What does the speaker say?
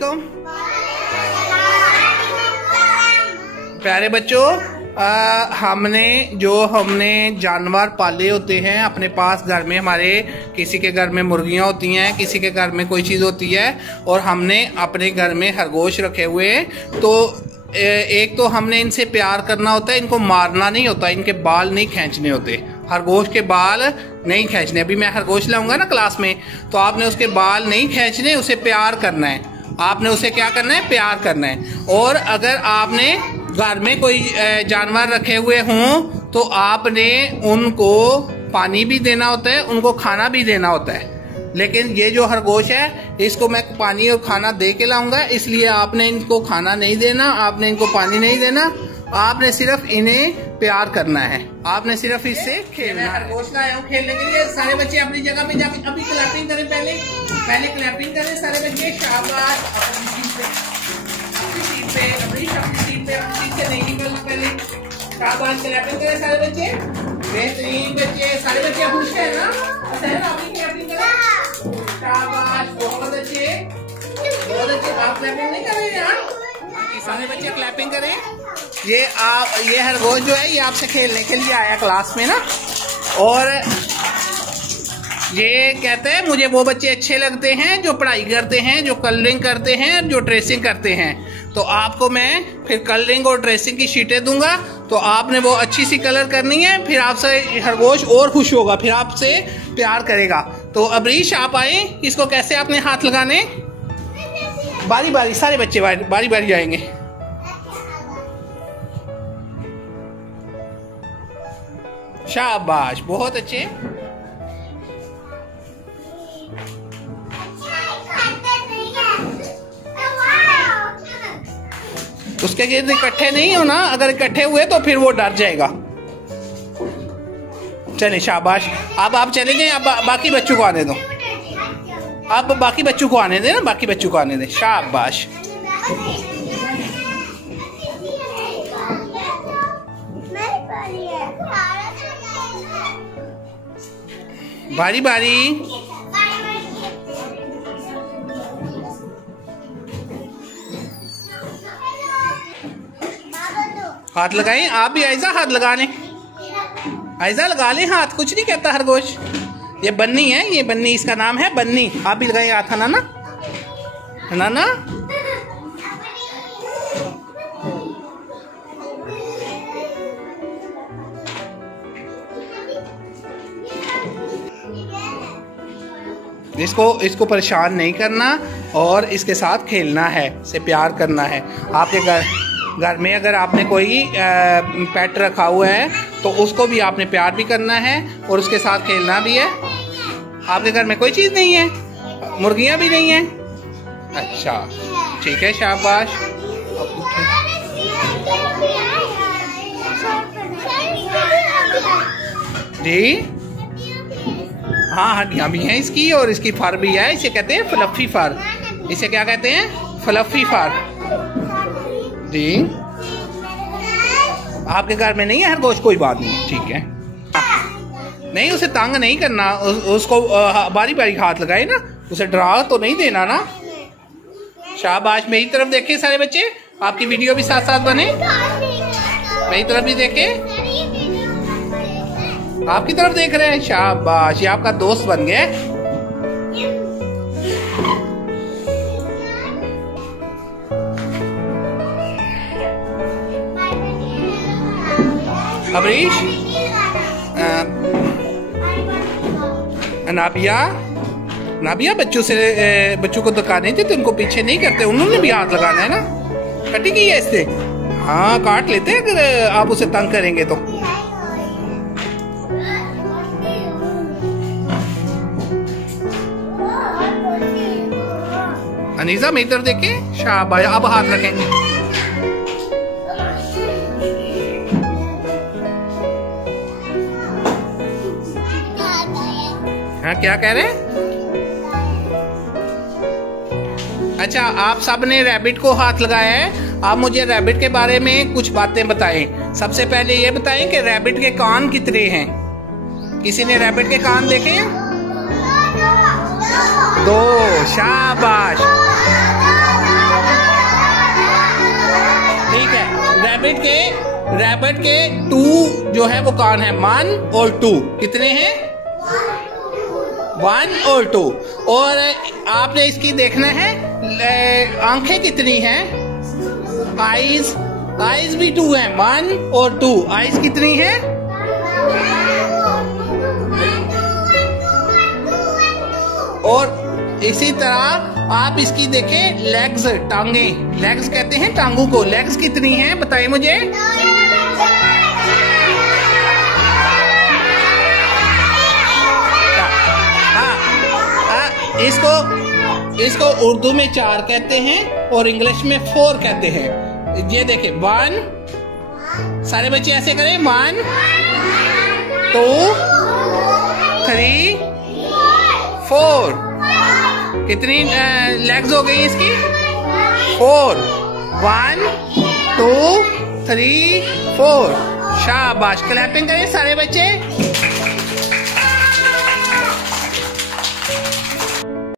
वालेकुम। प्यारे बच्चों, हमने जानवर पाले होते हैं अपने पास घर में, हमारे किसी के घर में मुर्गियां होती हैं, किसी के घर में कोई चीज़ होती है, और हमने अपने घर में खरगोश रखे हुए हैं। तो एक तो हमने इनसे प्यार करना होता है, इनको मारना नहीं होता, इनके बाल नहीं खींचने होते, खरगोश के बाल नहीं खींचने। अभी मैं खरगोश लाऊंगा ना क्लास में, तो आपने उसके बाल नहीं खींचने, उसे प्यार करना है। आपने उसे क्या करना है? प्यार करना है। और अगर आपने घर में कोई जानवर रखे हुए हों तो आपने उनको पानी भी देना होता है, उनको खाना भी देना होता है। लेकिन ये जो खरगोश है, इसको मैं पानी और खाना दे के लाऊंगा, इसलिए आपने इनको खाना नहीं देना, आपने इनको पानी नहीं देना, आपने सिर्फ इन्हें प्यार करना है, आपने सिर्फ इससे खेलना है। खरगोश लाया हूँ खेलने के लिए। सारे बच्चे अपनी जगह पे जाके अभी क्लैपिंग करें, पहले क्लैपिंग करें सारे बच्चे। शाबाश। अपनी सीट से नहीं निकलना पहले। शाबाश, क्लैपिंग करें सारे बच्चे। बेहतरीन बच्चे, सारे बच्चे खुश है ना? अपनी क्लैपिंग करें। शाबाश, बहुत अच्छे, बहुत अच्छे। आप क्लैपिंग नहीं कर रहे यार? सारे बच्चे क्लैपिंग करें। ये खरगोश जो है, ये आपसे खेलने के लिए आया क्लास में ना, और ये कहते हैं मुझे वो बच्चे अच्छे लगते हैं जो पढ़ाई करते हैं, जो कलरिंग करते हैं, जो ट्रेसिंग करते हैं। तो आपको मैं फिर कलरिंग और ट्रेसिंग की शीटें दूंगा, तो आपने वो अच्छी सी कलर करनी है, फिर आपसे खरगोश और खुश होगा, फिर आपसे प्यार करेगा। तो अबरीश आप आए, इसको कैसे आपने हाथ लगाने? बारी बारी, सारे बच्चे बारी बारी आएंगे। शाबाश, बहुत अच्छे। उसके गिर्द इकट्ठे नहीं हो ना, अगर इकट्ठे हुए तो फिर वो डर जाएगा। चले, शाबाश। अब आप चले जाएं, अब बाकी बच्चों को आने दो, अब बाकी बच्चों को आने दे ना, बाकी बच्चों को आने दे। शाबाश। बारी बारी। हाथ लगाएं, आप भी आयजा हाथ लगा लें, आयजा लगा लें हाथ, कुछ नहीं कहता खरगोश। ये बन्नी है, ये बन्नी, इसका नाम है बन्नी। आप भी लगाएं हाथ, है ना? नाना इसको परेशान नहीं करना और इसके साथ खेलना है, इसे प्यार करना है। आपके घर में अगर आपने कोई पेट रखा हुआ है तो उसको भी आपने प्यार भी करना है और उसके साथ खेलना भी है। आपके घर में कोई चीज़ नहीं है, मुर्गियां भी नहीं है? अच्छा, ठीक है, शाबाश। जी हाँ, हड्डियाँ भी हैं इसकी और इसकी फर भी है, इसे कहते हैं फ्लफी फर। इसे क्या कहते हैं? फ्लफी फर। जी आपके घर में नहीं है खरगोश? कोई बात नहीं है, ठीक है। नहीं, उसे तंग नहीं करना, उसको बारी बारी हाथ लगाए ना, उसे डरा तो नहीं देना ना। शाबाश। मेरी तरफ देखे सारे बच्चे, आपकी वीडियो भी साथ साथ बने, मेरी तरफ भी देखे, आपकी तरफ देख रहे हैं। शाबाश, ये आपका दोस्त बन गया। अबरीश, नाबिया बच्चों को धक्का नहीं देते, उनको पीछे नहीं करते, उन्होंने भी हाथ लगाना है ना। कटी की है इससे? हाँ, काट लेते हैं अगर आप उसे तंग करेंगे तो। अनीसा मेरी तरफ देखे। शाबाश, अब हाथ रखेंगे। हाँ, क्या कह रहे हैं? अच्छा, आप सब ने रैबिट को हाथ लगाया है। आप मुझे रैबिट के बारे में कुछ बातें बताएं। सबसे पहले ये बताएं कि रैबिट के कान कितने हैं? किसी ने रैबिट के कान देखे हैं? 2। शाबाश। ठीक है। रैबिट के 2 जो है वो कान है, 1 और 2। कितने हैं? 1 और 2। और आपने इसकी देखना है आंखें कितनी हैं? आईज भी 2 हैं, 1 और 2। आईज कितनी है? और इसी तरह आप इसकी देखें लेग्स, टांगे, लेग्स कहते हैं टांगों को। लेग्स कितनी हैं बताइए मुझे? इसको उर्दू में 4 कहते हैं और इंग्लिश में 4 कहते हैं। ये देखें 1, सारे बच्चे ऐसे करें, 1 2 3 4। कितनी लेग्स हो गई इसकी? 4। 1 2 3 4। शाबाश, क्लैपिंग करें सारे बच्चे।